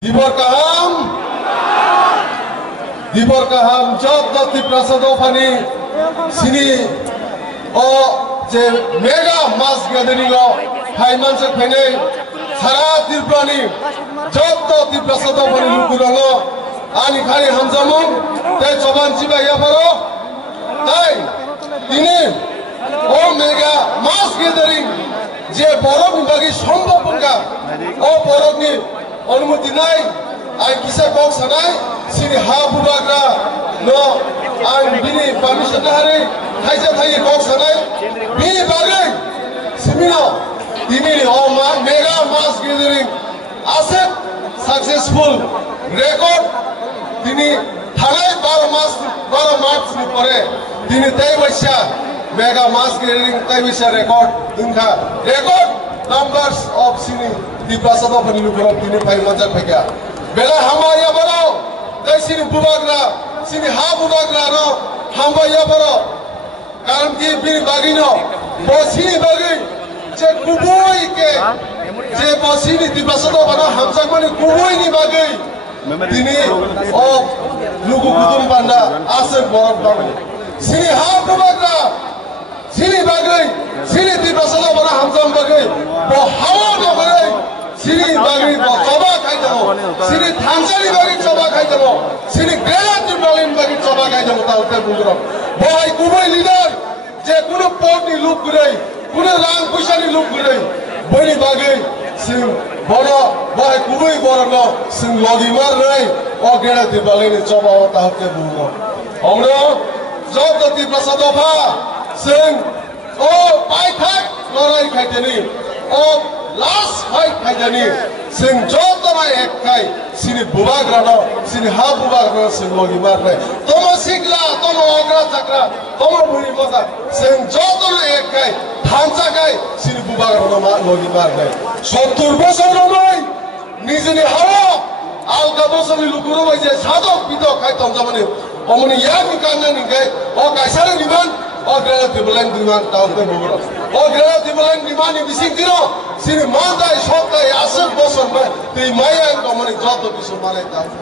Dibor kaham job dati prasado pani sini je mega mass gathering lo haiman se phene sara tirprani job dati prasado pani lukuralo ani khari hamjamu te choban chiba ya paro tai tini mega mass gathering je borok bagi সম্ভব bunga borok ni অনুমতি নাই I কিসা cock Sanai Sini Ha বুবাগ্রা no I বিনি permission না হারে থাইজা থাই cock সানাই বিনি বাগে Cimino তিনি mega মাস gathering আছে সাকসেসফুল রেকর্ড তিনি থানায় 12 মার্চ পরে তিনি তাই বৈশা মেগা মাস গ্যাদারিং তাই বৈশা রেকর্ড দিনখা রেকর্ড নাম্বারস অফ সিনি Prasado pani lukurok tini pai manjak phekya bela hamba ya baro dai sini bubagra sini ha bubagra no hamba ya baro karon ki bini bagino bosini bagi je kuboi ke je bosini di Prasado bano hamjak mani kuboi ni bagi tini lugu kudum banda asen borok bagi sini ha bubagra sini bagi sini di Prasado bano hamjak bagi bo hawa no bagi Sini bagi coba khai jabo, sini Thamsari bagi coba khai jabo, sini Grand Tribunal bagi coba khai jabo tahu te bugro. Boy kuboi leader, je kuno port ni look gurai, kuno lang puisa ni look gurai. Boy ni bagi sing bono boy kuboi bono no sing logi mar rai, Grand Tribunal ni coba tahu te bugro. Omro job dati Prasado pha sing pai thak lorai khai jeni, last fight khaijani sing jotama ekkai sini bubagrano sini ha bubagrano sing logi marne tomo sigla tomo ogra chakra tomo buri mota sing jotama ekkai thanchakai sini bubagrano ma logi marne 70 বছর নয় নিজেনি হাওয়া আলকা বছর লুকুরো বাইছে সাধক পিতক খাই তমজামানে অমনি yummy কান্না নিকে কাইসারে নিমান Grand Tribunal diman taute bugro Grand Tribunal diman ni bising tiro sini mandai shotai asal bosor ma ti mayan komani joto bisu malai taute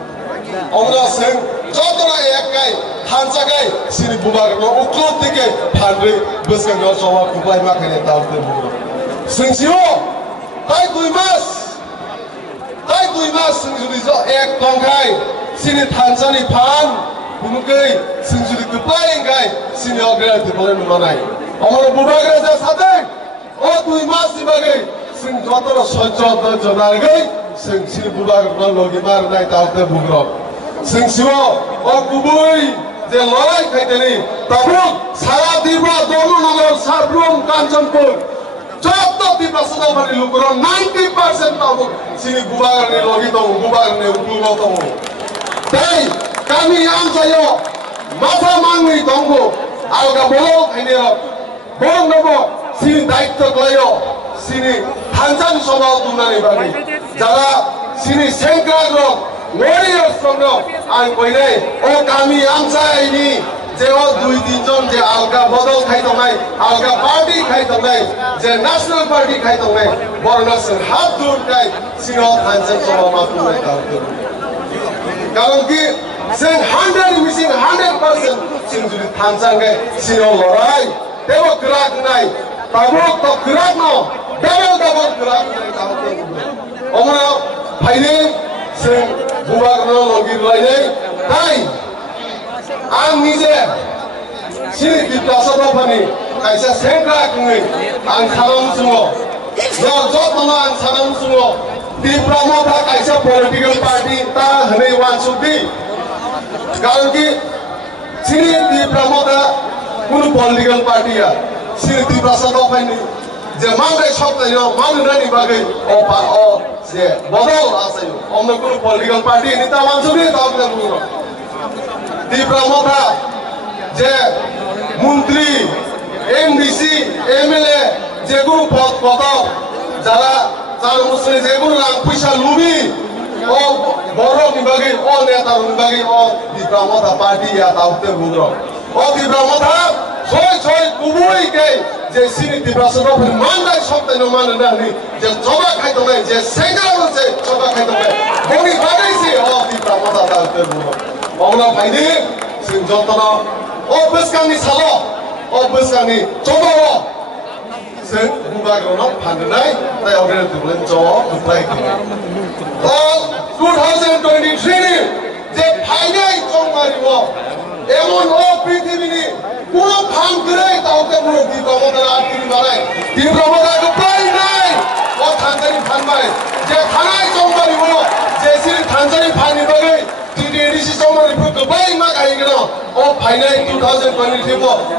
omra sing joto na ekai hansagai sini bubagro uklo dike phandri beska go sowa kupai ma khane taute bugro sing siho tai 2 mas sing judi jo ek tongkai sini thansani phan Bunukai sinjuri kupai engai sini Grand Tribunal manai. Amar bubagra ja sate 2 mas dibagai sing jotoro sojjo jonagai sing sini bubagra logi mar nai taute bugro. Sing siwo kubui je lorai khaiteni tabuk sara dirba dono nagar Sabrum Kanchanpur joto di Prasado pani lukuro 90% tabuk sini bubagra ni logi to bubagra ni uklugo to. Dai kami yang saya masa mangui tunggu alga bolong ini bolong nopo sini daikto kelayo sini Thansan sobao tunani bagi jaga sini sengkagro warriors tunggu ang koine kami yang saya ini jewa 2-3 jon je alga bodol khai tongai alga party khai tongai je national party khai tongai bornas hat dur kai sini Thansan sobao ma tunai tahu karon ki sing 100 missing 100% sing judi Thansangai sino lorai debo gerak nai tabuk to gerak no double gerak nai taute omra phaine sing bubagno logi laine tai ang nije sini di Prasado pani kaisa sengkra kungai ang salam sungo yo jotama ang salam sungo di pramodha kaisa political party ta hne wan sudi कारण कि sini di Pramoda kuno political party ya sini di Prasado pani je mandai shoptai yo manrani bagai je bodol asayo omna kuno political party ni ta mansuri ta apne bugro di Pramoda je মন্ত্রী MDC MLA যে কোনো পদ যারা যার মুসলিম যে কোনো রাং পয়সা লুবি বড় বিভাগে নেতা বিভাগে বিপ্রামতা পার্টি তাউতে বুগ্র বিপ্রামতা ছয় কুবুইকে যে সিনিতি Prasado মানদাই সপ্তাহে মানে না যে জবা খাইতো নাই যে সেঙ্গা হচ্ছে জবা খাইতো নাই दाउते बुङो अब्ला फाइदि जों जतन अबस्कानि सालो अबस्कानि चोबाव जों बुबाग्रनो फाननाय ताय अगेर दुबलेन ज दुप्राय खाने 2023 नि जे फाइनाय चंमारिव एमन ओ पृथ्वीनि কোনো ফান করে তাওতে পুরো দি প্রমোদরা আটকিনি মারায় দি প্রমোদরা প্রায় নাই ও থানজানি ফান মারে যে খানাই চংমারি বলো যে সিরি থানজানি ফানি বলে টিডি এডিসি চংমারি পুরো গবাই মা গাই গেল ও ফাইনাল 2023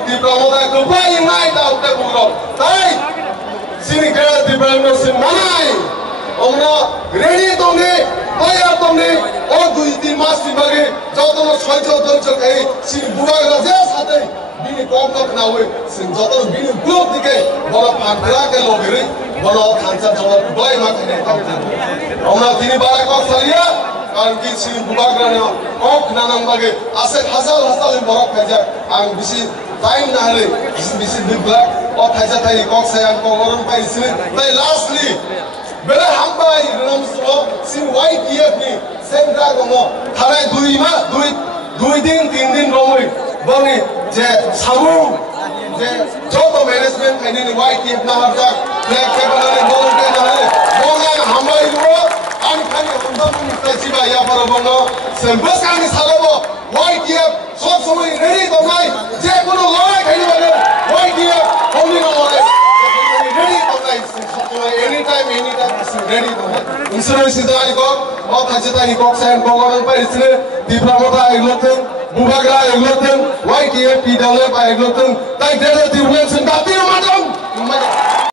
দি প্রমোদরা গবাই নাই তাওতে পুরো তাই সিনি গ্রেড ডেভেলপমেন্ট সিন মানাই আমরা রেডি তোমনে তৈয়ার তোমনে ও 2-3 মাস দিবাগে যতন ছয় ধরছ এই সিনি বুড়াগরা যে সাথে बिनि कम नावे जों जत बिनि ग्रुप दिके बड़ा फानग्रा के लगेरै बड़ा थांसा जवाब बाय मा खाने हमरा दिनि बारा कक सालिया कारण कि सिनि बुबाग्रा न कक नानां बागे आसे हासाल हासाल बड़ा फाजा आं बिसि टाइम ना हरे बिसि दिब्ला ओ थाइजा थाइ कक सायां कगरन पाइसिनि ताइ लास्टली बेले हामबाय रनमसो सिन वाइ कियनि सेंग्रा गङ थानाय दुइ दिन 3 दिन रमै बनि जे सामु जे जत मैनेजमेंट खाइनि वाइ किप ना हरजाक ब्लैक पेपारले बोलते नाले बोला हामबाय रो आं खानि हमदामनि ताइसिबा या पर बङ सेबस कानि सालबो वाइ किप सब समय रेडी दनाय जे कोनो लड़ाई खाइनि बारे वाइ किप हमनि नमरे रेडी दनाय सब समय एनी टाइम रेडी दनाय इंश्योरेंस इदानि को ओ थाजितानि को सेन बगरन पाइसिने दिप्रामता एग्लोथों बुबाग्रा एग्लोथों वाइ किप पिदाले बा एग्लोथों ताइ देरे दिउलेन सिन दाति माथो